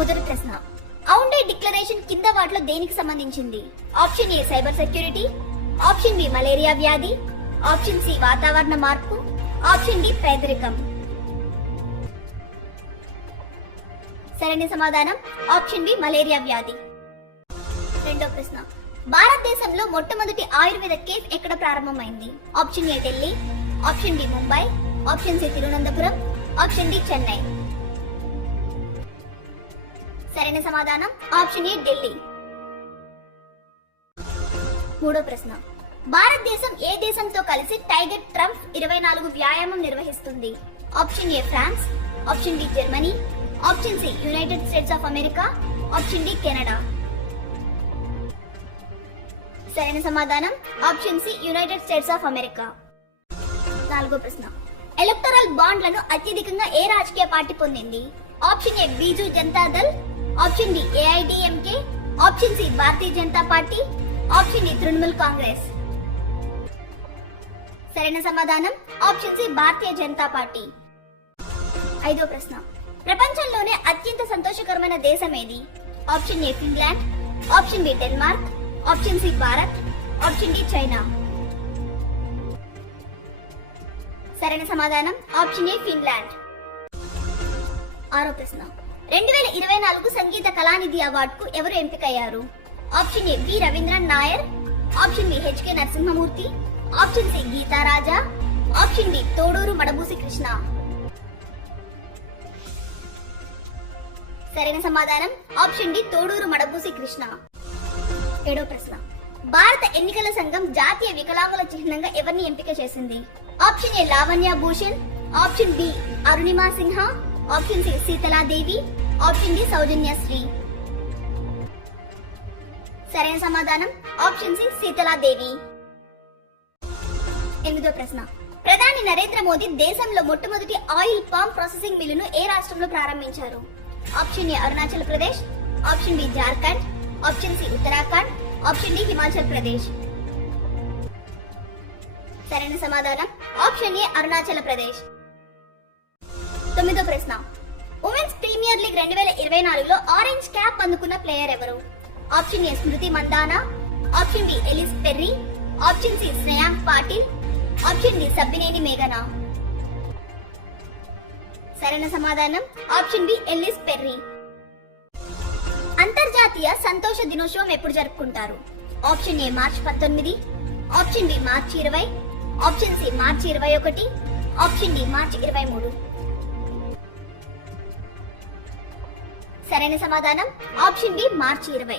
మొదటి ప్రశ్న, ఔండే డిక్లరేషన్ కింద వాటిలో దేనికి సంబంధించింది? Option A cyber security, option B malaria వ్యాధి, ఆప్షన్ సి వాతావరణ మార్పు, ఆప్షన్ డి పేదరికం. సరైన సమాధానం ఆప్షన్ బి మలేరియా వ్యాధి. రెండో ప్రశ్న, భారతదేశంలో మొట్టమొదటి ఆయుర్వేద కేఫ్ ఎక్కడ ప్రారంభమైంది? Option A Delhi, option D Mumbai, option C Thiruvananthapuram, option D Chennai. సరైన సమాధానం ఆప్షన్ ఏ ఢిల్లీ. మూడో ప్రశ్న, భారతదేశం ఏ దేశంతో కలిసి టైగర్ ట్రంప్ 24 వ్యాయామం నిర్వహిస్తుంది? Option A France, option B Germany, option C United States of America, option D Canada. సరైన సమాధానం option C United States of America. నాలుగో ప్రశ్న, ఎలక్టరల్ బాండ్లను అత్యధికంగా ఏ రాజకీయ పార్టీ పొందింది? Option A Biju Janata Dal, option D AIADMK, option C Bharatiya Janata Party, option D Trinamool Congress. సరైన సమాధానం ఆప్షన్ సి భారతీయ జనతా పార్టీ. ఐదో ప్రశ్న, ప్రపంచంలోనే అత్యంత సంతోషకరమైన దేశం ఏది? Option A Finland, option B Denmark, option C Bharat, option D China. సరైన సమాధానం ఆప్షన్ ఏ ఫిన్లాండ్. ఆరో ప్రశ్న, 2024 సంగీత కళానిధి అవార్డుకు ఎవరు ఎంపికయ్యారు? Option A V Ravindran Nair, option B HK Narasimhamurthy, option C Geetharaja, option D Toduru Madabusi Krishna. సరైన సమాధానం ఆప్షన్ డి తోడూరు మడబూసి కృష్ణ. ఏడో ప్రశ్న, భారత ఎన్నికల సంఘం జాతీయ వికలాంగుల చిహ్నంగా ఎవరిని ఎంపిక చేసింది? Option A Lavanya Bhushan, option B Arunima Sinha, option C Sheetaladevi, option D Soujanyasri. సరైన సమాధానం ఆప్షన్ సి శీతలాదేవి. ఎనిమిదో ప్రశ్న, ప్రధాని నరేంద్ర మోదీ దేశంలో మొట్టమొదటి ఆయిల్ పామ్ ప్రాసెసింగ్ మిల్లును ఏ రాష్ట్రంలో ప్రారంభించారు? Option A Arunachal Pradesh, option B Jharkhand, option C Uttarakhand, option D Himachal Pradesh. సరైన సమాధానం ఆప్షన్ ఏ అరుణాచల్ ప్రదేశ్. తొమ్మిదో ప్రశ్న, ఉమెన్స్ ప్రీమియర్ లీగ్ 2024లో ఆరెంజ్ క్యాప్ అందుకున్న ప్లేయర్ ఎవరు? Option A Smriti Mandhana, option B Ellyse Perry, option C Shreyanka Patil, option D Sabbineni మేఘనా. సరైన సమాధానం ఆప్షన్ బి ఎలిస్ పెర్రీ. అంతర్జాతీయ సంతోష దినోత్సవం ఎప్పుడు జరుపుకుంటారు? Option A March 19, option B March 20, option C March 21, option D March 23. సరైన సమాధానం ఆప్షన్ బి మార్చి 20.